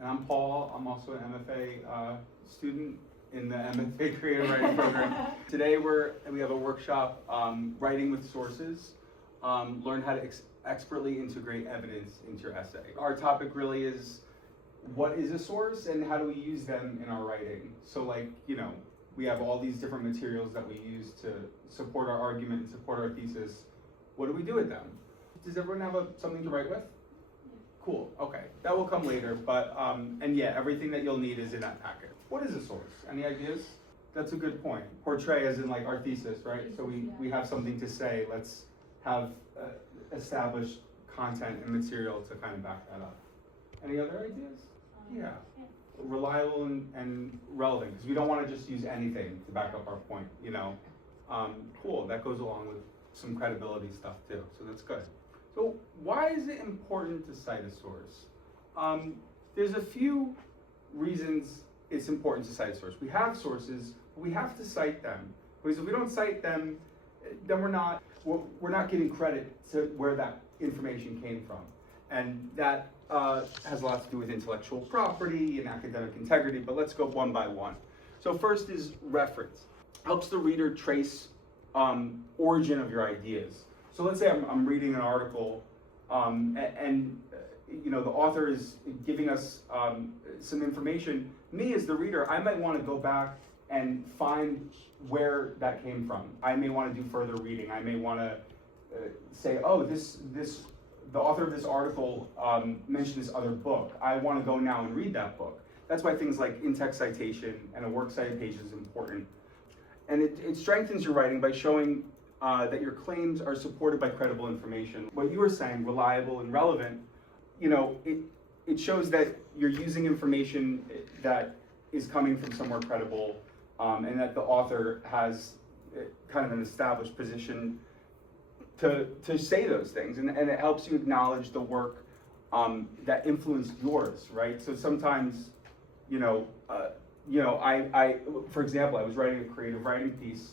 And I'm Paul. I'm also an MFA student in the MFA Creative Writing Program. Today we have a workshop, Writing with Sources, learn how to expertly integrate evidence into your essay. Our topic really is, what is a source and how do we use them in our writing? So we have all these different materials that we use to support our argument and support our thesis. What do we do with them? Does everyone have something to write with? Cool, okay, that will come later, but, and yeah, everything that you'll need is in that packet. What is a source? Any ideas? That's a good point. Portray as in our thesis, right? So we have something to say, let's have established content and material to kind of back that up. Any other ideas? Yeah. Reliable and relevant, because we don't want to just use anything to back up our point, Cool, that goes along with some credibility stuff too, so that's good. So why is it important to cite a source? There's a few reasons it's important to cite a source. We have sources, but we have to cite them. Because if we don't cite them, then we're not giving credit to where that information came from. And that has a lot to do with intellectual property and academic integrity, but let's go one by one. So first is reference. Helps the reader trace origin of your ideas. So let's say I'm reading an article and the author is giving us some information. Me as the reader, I might want to go back and find where that came from. I may want to do further reading. I may want to say, oh, the author of this article mentioned this other book. I want to go now and read that book. That's why things like in-text citation and a works cited page is important. And it strengthens your writing by showing that your claims are supported by credible information. What you were saying, reliable and relevant, it shows that you're using information that is coming from somewhere credible, and that the author has kind of an established position to say those things, and it helps you acknowledge the work that influenced yours, right? So sometimes, I for example, I was writing a creative writing piece,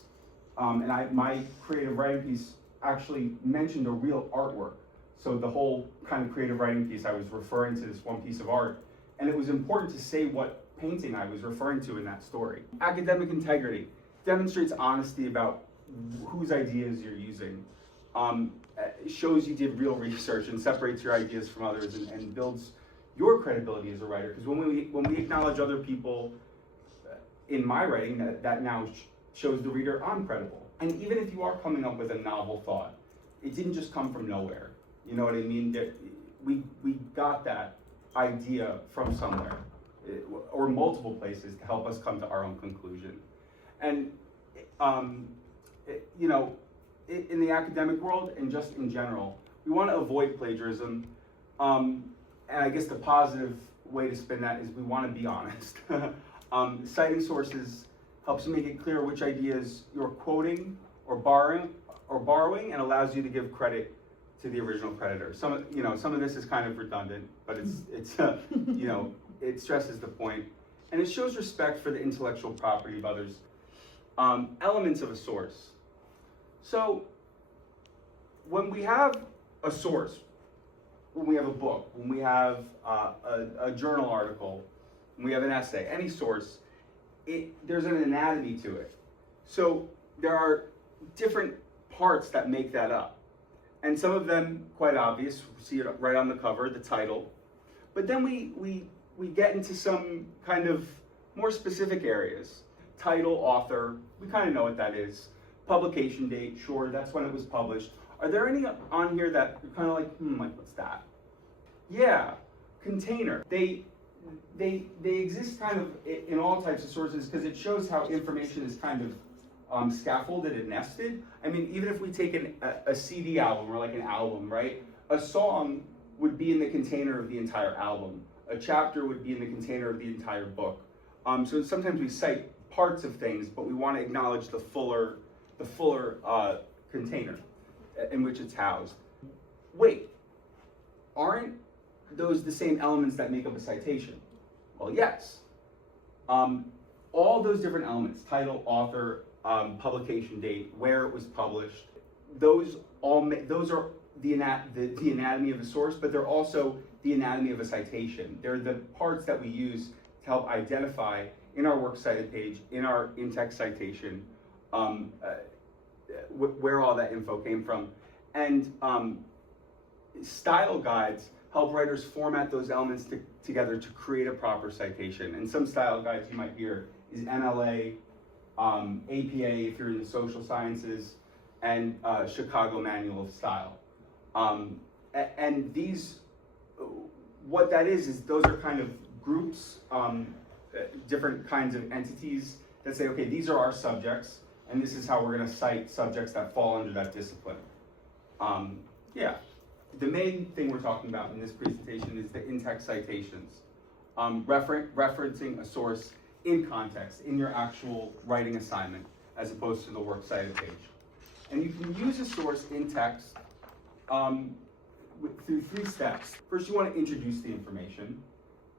and my creative writing piece actually mentioned a real artwork. So the whole kind of creative writing piece, I was referring to this one piece of art, and it was important to say what painting I was referring to in that story. Academic integrity demonstrates honesty about whose ideas you're using. It shows you did real research and separates your ideas from others and builds your credibility as a writer. Because when we acknowledge other people in my writing, that now shows the reader I'm credible. And even if you are coming up with a novel thought, it didn't just come from nowhere. You know what I mean? We got that idea from somewhere, or multiple places to help us come to our own conclusion. And in the academic world and just in general, we want to avoid plagiarism. And I guess the positive way to spin that is we want to be honest. Citing sources helps you make it clear which ideas you're quoting or borrowing, and allows you to give credit to the original creditor. Some of this is kind of redundant, but it stresses the point, and it shows respect for the intellectual property of others. Elements of a source. So when we have a source, when we have a book, when we have a journal article, when we have an essay, any source, there's an anatomy to it. So there are different parts that make that up. And some of them quite obvious, we see it right on the cover, the title. But then we get into some kind of more specific areas. Title, author, we kind of know what that is. Publication date, sure, that's when it was published. Are there any on here that you're kind of like what's that? Yeah, container. They exist kind of in all types of sources because it shows how information is kind of scaffolded and nested. I mean, even if we take a CD album or an album, right? A song would be in the container of the entire album. A chapter would be in the container of the entire book. So sometimes we cite parts of things, but we want to acknowledge the fuller container in which it's housed. Wait, aren't those the same elements that make up a citation? Well, yes. All those different elements, title, author, publication date, where it was published, those are the anatomy of a source, but they're also the anatomy of a citation. They're the parts that we use to help identify in our works cited page, in our in-text citation, where all that info came from. And style guides help writers format those elements together to create a proper citation. And some style guides you might hear is MLA, APA if you're in the social sciences, and Chicago Manual of Style. And these, what that is those are kind of groups, different kinds of entities that say, okay, these are our subjects, and this is how we're going to cite subjects that fall under that discipline. Yeah, the main thing we're talking about in this presentation is the in-text citations, referencing a source in context, in your actual writing assignment, as opposed to the works cited page. And you can use a source in text through 3 steps. First, you want to introduce the information,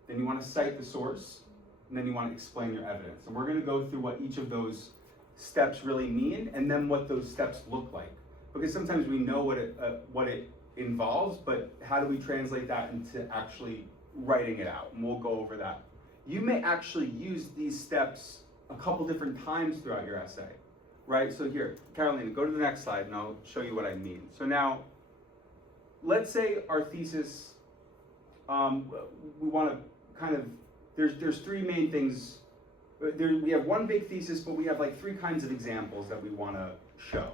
then you want to cite the source, and then you want to explain your evidence. And we're going to go through what each of those steps really mean, and then what those steps look like. Because sometimes we know what it involves, but how do we translate that into actually writing it out? And we'll go over that. You may actually use these steps a couple different times throughout your essay, right? So here, Carolina, go to the next slide and I'll show you what I mean. So now, let's say our thesis, we want to kind of, there's 3 main things. We have one big thesis, but we have like 3 kinds of examples that we want to show.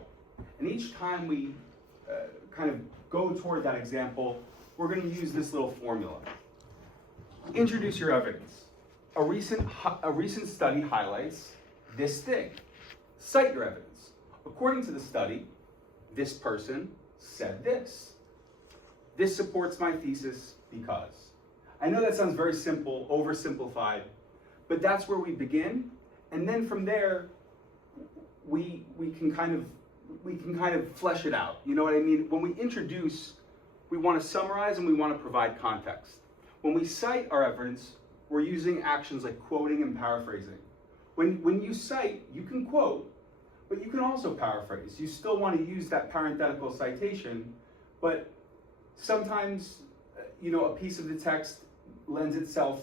And each time we kind of go toward that example, we're going to use this little formula. Introduce your evidence. A recent study highlights this thing. Cite your evidence. According to the study, this person said this. This supports my thesis because. I know that sounds very simple, oversimplified, but that's where we begin. And then from there, we can kind of flesh it out. You know what I mean? When we introduce, we want to summarize and we want to provide context. When we cite our evidence, we're using actions like quoting and paraphrasing. When you cite, you can quote, but you can also paraphrase. You still want to use that parenthetical citation, but sometimes, a piece of the text lends itself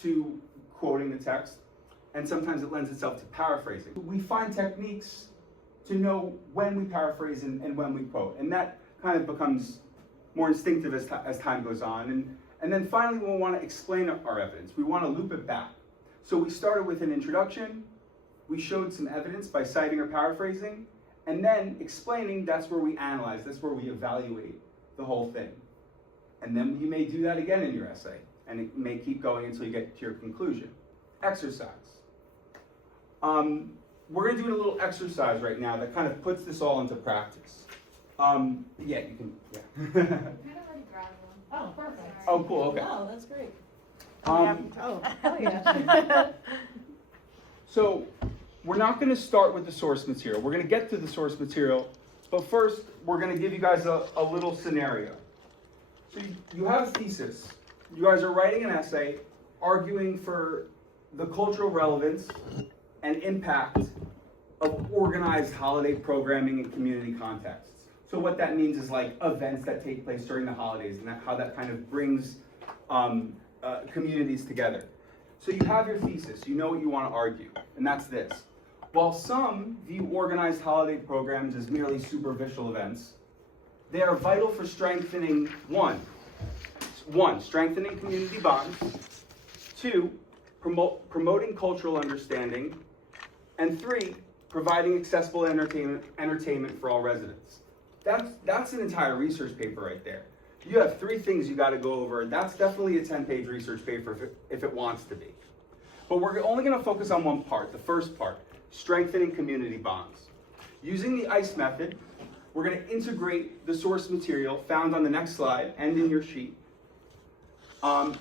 to quoting the text, and sometimes it lends itself to paraphrasing. We find techniques to know when we paraphrase and when we quote, and that kind of becomes more instinctive as time goes on. And then finally, we'll want to explain our evidence. We want to loop it back. So we started with an introduction, we showed some evidence by citing or paraphrasing, and then explaining, that's where we analyze, that's where we evaluate the whole thing. And then you may do that again in your essay, and it may keep going until you get to your conclusion. Exercise. We're going to do a little exercise right now that kind of puts this all into practice. Yeah, you can, yeah. I kind of already grabbed one. Oh, perfect. Oh, cool, okay. Oh, that's great. Oh, hell yeah. So we're not going to start with the source material. We're going to get to the source material, but first we're going to give you guys a little scenario. So you have a thesis. You guys are writing an essay arguing for the cultural relevance and impact of organized holiday programming in community contexts. So what that means is like events that take place during the holidays and how that kind of brings communities together. So you have your thesis, you know what you want to argue, and that's this. While some view organized holiday programs as merely superficial events, they are vital for strengthening one, strengthening community bonds, 2, promoting cultural understanding, and 3, providing accessible entertainment for all residents. That's an entire research paper right there. You have 3 things you got to go over, and that's definitely a 10-page research paper if it wants to be. But we're only going to focus on one part, the first part, strengthening community bonds. Using the ICE method, we're going to integrate the source material found on the next slide and in your sheet.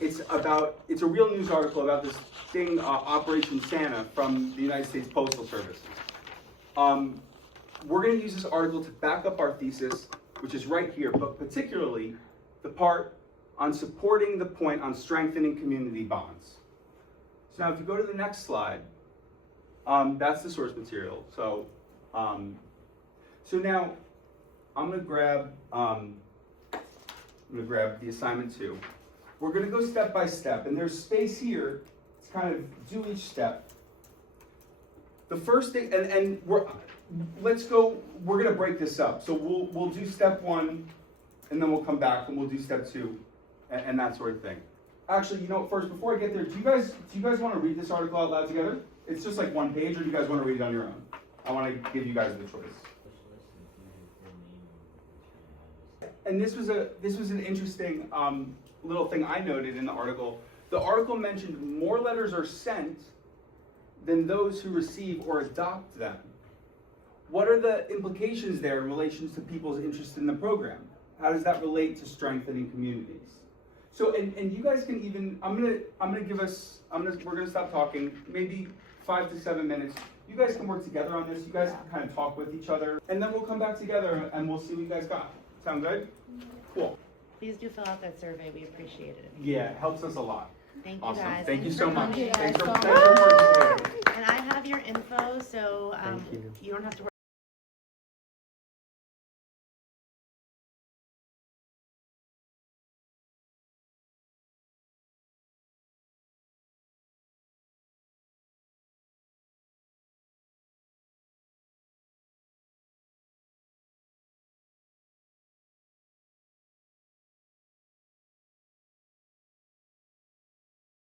It's a real news article about this thing, Operation Santa from the United States Postal Service. We're going to use this article to back up our thesis, which is right here, but particularly the part on supporting the point on strengthening community bonds. So now if you go to the next slide, that's the source material. So now I'm gonna grab the assignment 2. We're gonna go step by step, and there's space here to kind of do each step. The first thing, and we're gonna break this up. So we'll do step 1, and then we'll come back and we'll do step 2, and that sort of thing. Actually, you know what, first, before I get there, do you guys want to read this article out loud together? It's just like one page, or do you guys want to read it on your own? I want to give you guys the choice. And this was an interesting little thing I noted in the article. The article mentioned more letters are sent than those who receive or adopt them. What are the implications there in relation to people's interest in the program? How does that relate to strengthening communities? So, and you guys can even, we're gonna stop talking, maybe 5 to 7 minutes. You guys can work together on this. You guys can kind of talk with each other, and then we'll come back together and we'll see what you guys got. Sound good? Cool. Please do fill out that survey, we appreciate it. Yeah, it helps us a lot. Thank you Awesome. guys. Thank you Thanks so for much. coming. Thanks for participating. And I have your info, so Thank you. you don't have to worry